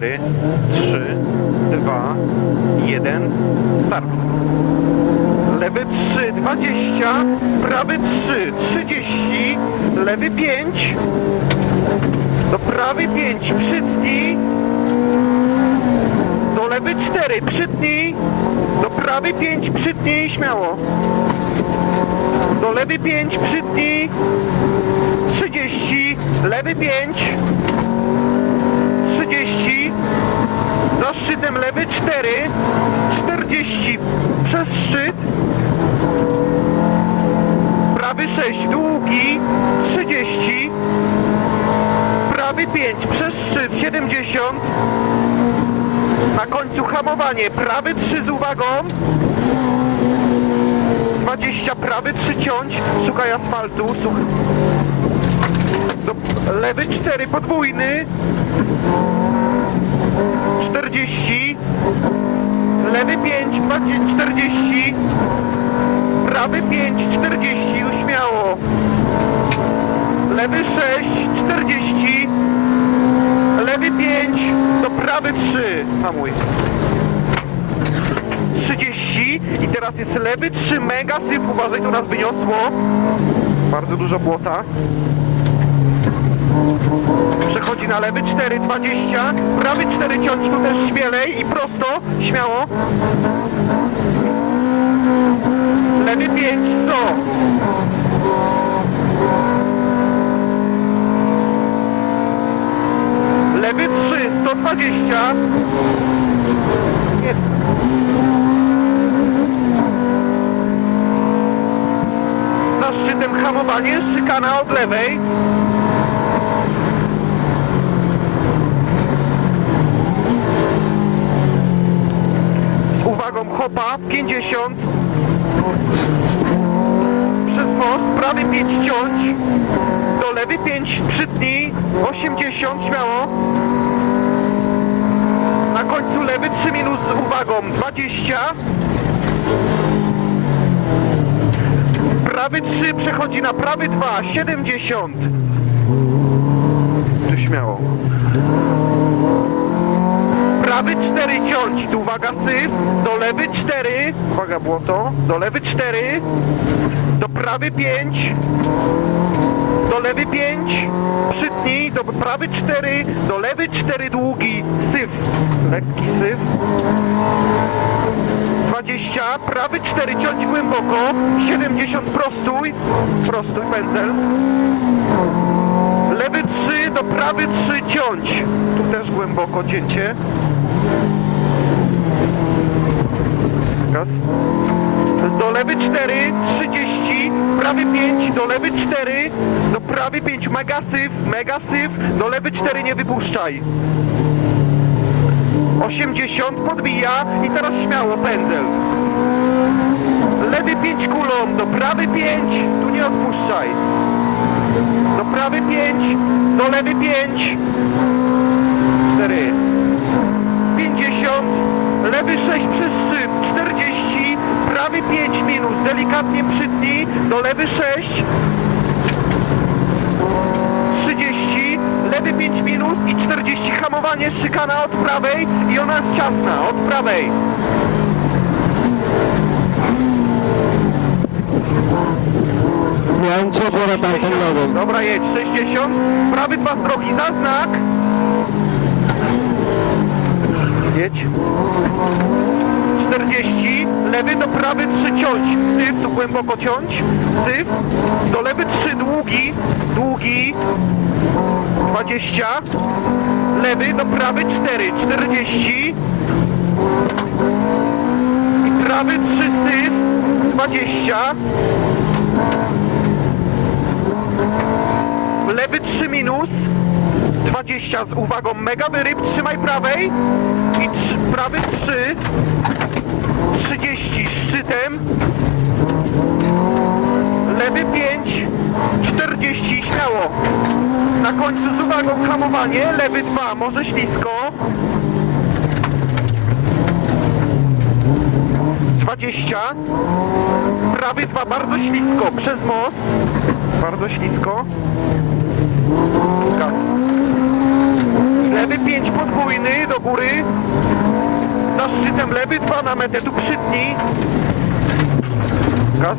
4, 3, 2, 1, start. Lewy 3, 20, prawy 3, 30, lewy 5, do prawy 5, przytnij, do lewy 4, przytnij, do prawy 5, przytnij, śmiało. Do lewy 5, przytnij, 30, lewy 5, 30, za szczytem lewy 4, 40 przez szczyt, prawy 6 długi, 30, prawy 5 przez szczyt 70, na końcu hamowanie, prawy 3 z uwagą, 20, prawy 3 ciąć, szukaj asfaltu, słuchaj. Lewy 4 podwójny, 40, lewy 5, 20, 40, prawy 5, 40, już śmiało. Lewy 6, 40, lewy 5, do prawy 3, hamuj. 30 i teraz jest lewy 3, mega syf, uważaj, tu nas wyniosło. Bardzo dużo błota. Przechodzi na lewy 4, 20, prawy 4 ciąć tu też śmielej i prosto, śmiało. Lewy 5, 100. Lewy 3, 120. Nie. Za szczytem hamowanie, szykana od lewej. Z uwagą hopa 50 przez most, prawy 5 ciąć do lewy 5 przytnij 80 śmiało. Na końcu lewy 3 minus z uwagą 20 prawy 3 przechodzi na prawy 2 70 tu śmiało prawy 4 ciąć, tu uwaga syf, do lewy 4, uwaga błoto, do lewy 4, do prawy 5, do lewy 5, przytnij, do prawy 4, do lewy 4 długi, syf, lekki syf, 20, prawy 4 ciąć głęboko, 70 prostuj, prostuj pędzel, lewy 3, do prawy 3 ciąć, tu też głęboko cięcie, Gaz. Do lewy 4, 30, prawy 5, do lewy 4, do prawy 5, mega syf, mega syf, do lewy 4 nie wypuszczaj. 80 podbija i teraz śmiało pędzel. Lewy 5 kulą, do prawy 5, tu nie odpuszczaj. Do prawy 5, do lewy 5, 4, 50, lewy 6 przez 3, 40, prawy 5 minus, delikatnie przytnij, do lewy 6, 30, lewy 5 minus i 40, hamowanie, szykana od prawej i ona jest ciasna, od prawej. Miałem ciepło na 60. nogą. Dobra, jedź, 60, prawy dwa z drogi, za znak. Jedź. 40, lewy do prawy 3 ciąć, syf, tu głęboko ciąć, syf, do lewy 3 długi, długi, 20, lewy do prawy 4, 40 i prawy 3 syf, 20, lewy 3 minus, 20 z uwagą. Mega wyryb, trzymaj prawej. I prawy 3, 30 szczytem, lewy 5, 40 śmiało. Na końcu z uwagą hamowanie, lewy 2, może ślisko. 20, prawy 2 bardzo ślisko, przez most, bardzo ślisko. Gaz. Lewy pięć podwójny do góry. Za szczytem lewy, dwa na metę, tu przytnij. Gaz.